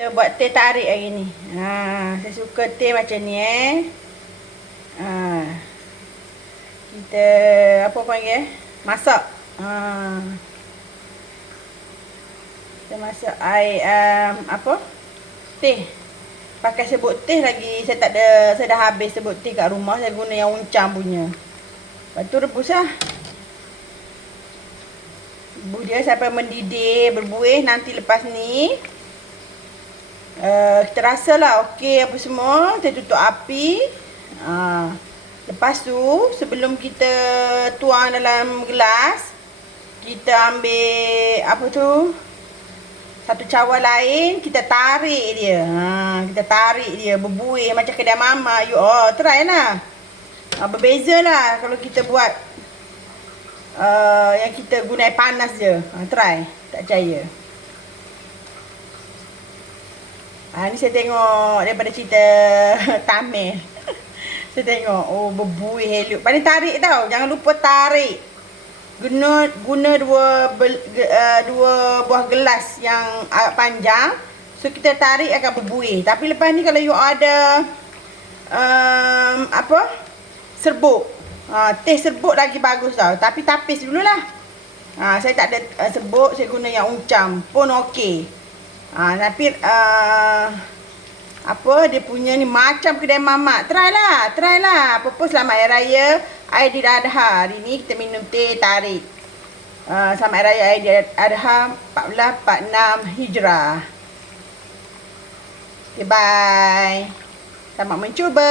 Kita buat teh tarik hari ni. Saya suka teh macam ni Kita apa panggil masak. Kita masak air teh. Pakai serbuk teh lagi. Saya dah habis serbuk teh kat rumah. Saya guna yang uncam punya. Lepas tu rebus lah. Rebus dia sampai mendidih, berbuih. Nanti lepas ni kita rasa lah okey apa semua. Kita tutup api. Lepas tu sebelum kita tuang dalam gelas, kita ambil satu cawan lain, kita tarik dia. Kita tarik dia berbuih macam kedai mama. Try lah. Berbeza lah kalau kita buat yang kita guna air panas je. Try. Tak percaya. Ni saya tengok daripada cerita Tamil. Saya tengok, berbuih elok. Paling tarik tau. Jangan lupa tarik. Guna dua buah gelas yang panjang. So kita tarik akan berbuih. Tapi lepas ni kalau you ada serbuk. Teh serbuk lagi bagus tau. Tapi tapis dululah. Saya tak ada serbuk, saya guna yang uncam pun okey. Tapi dia punya ni macam kedai mamak. Try lah. Apa selamat hari raya Aidiladha. Hari ni kita minum teh tarik. Selamat hari raya Aidiladha 1446 Hijrah. Okay, bye. Selamat mencuba.